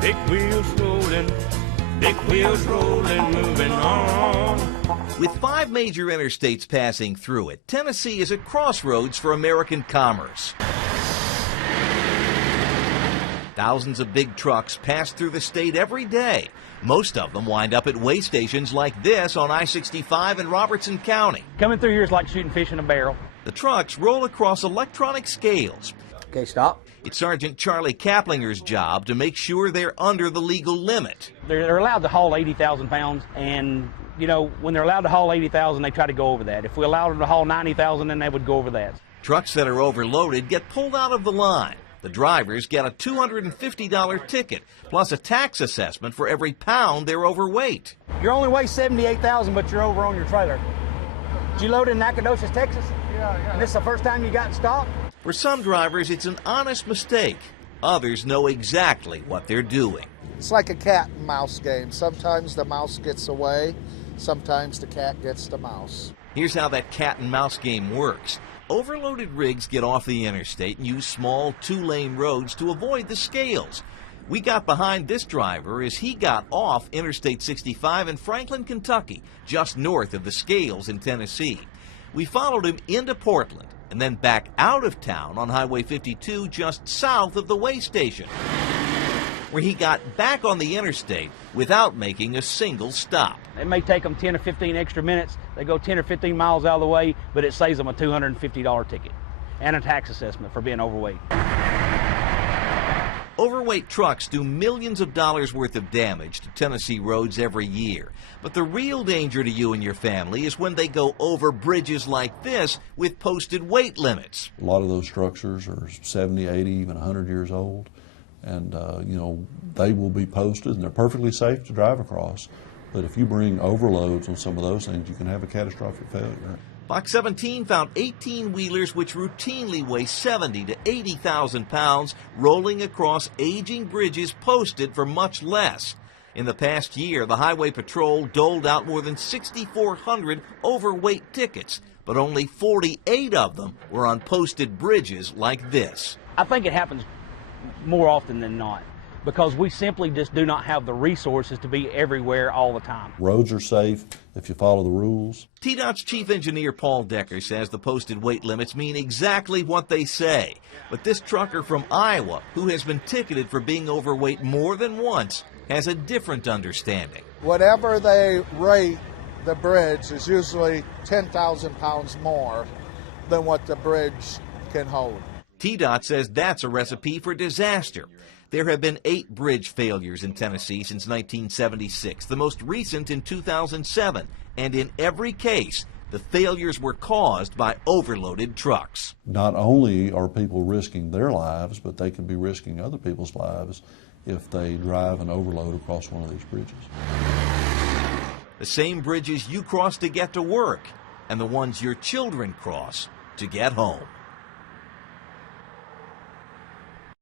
Big wheels rolling, moving on. With 5 major interstates passing through it, Tennessee is a crossroads for American commerce. Thousands of big trucks pass through the state every day. Most of them wind up at weigh stations like this on I-65 in Robertson County. Coming through here is like shooting fish in a barrel. The trucks roll across electronic scales. Okay, stop. It's Sergeant Charlie Caplinger's job to make sure they're under the legal limit. They're allowed to haul 80,000 pounds, and, you know, when they're allowed to haul 80,000, they try to go over that. If we allowed them to haul 90,000, then they would go over that. Trucks that are overloaded get pulled out of the line. The drivers get a $250 ticket, plus a tax assessment for every pound they're overweight. You only weigh 78,000, but you're over on your trailer. Did you load in Nacogdoches, Texas? Yeah. And this is the first time you got stopped? For some drivers, it's an honest mistake. Others know exactly what they're doing. It's like a cat and mouse game. Sometimes the mouse gets away, sometimes the cat gets the mouse. Here's how that cat and mouse game works. Overloaded rigs get off the interstate and use small 2-lane roads to avoid the scales. We got behind this driver as he got off Interstate 65 in Franklin, Kentucky, just north of the scales in Tennessee. We followed him into Portland and then back out of town on Highway 52 just south of the weigh station, where he got back on the interstate without making a single stop. It may take them 10 or 15 extra minutes. They go 10 or 15 miles out of the way, but it saves them a $250 ticket and a tax assessment for being overweight. Overweight trucks do millions of dollars worth of damage to Tennessee roads every year. But the real danger to you and your family is when they go over bridges like this with posted weight limits. A lot of those structures are 70, 80, even 100 years old. And, you know, they will be posted, and they're perfectly safe to drive across. But if you bring overloads on some of those things, you can have a catastrophic failure. Fox 17 found 18-wheelers which routinely weigh 70 to 80,000 pounds rolling across aging bridges posted for much less. In the past year, the Highway Patrol doled out more than 6,400 overweight tickets, but only 48 of them were on posted bridges like this. I think it happens more often than not, because we simply just do not have the resources to be everywhere all the time. Roads are safe if you follow the rules. TDOT's chief engineer Paul Decker says the posted weight limits mean exactly what they say. But this trucker from Iowa, who has been ticketed for being overweight more than once, has a different understanding. Whatever they rate the bridge is usually 10,000 pounds more than what the bridge can hold. TDOT says that's a recipe for disaster. There have been 8 bridge failures in Tennessee since 1976, the most recent in 2007, and in every case, the failures were caused by overloaded trucks. Not only are people risking their lives, but they can be risking other people's lives if they drive an overload across one of these bridges. The same bridges you cross to get to work, and the ones your children cross to get home.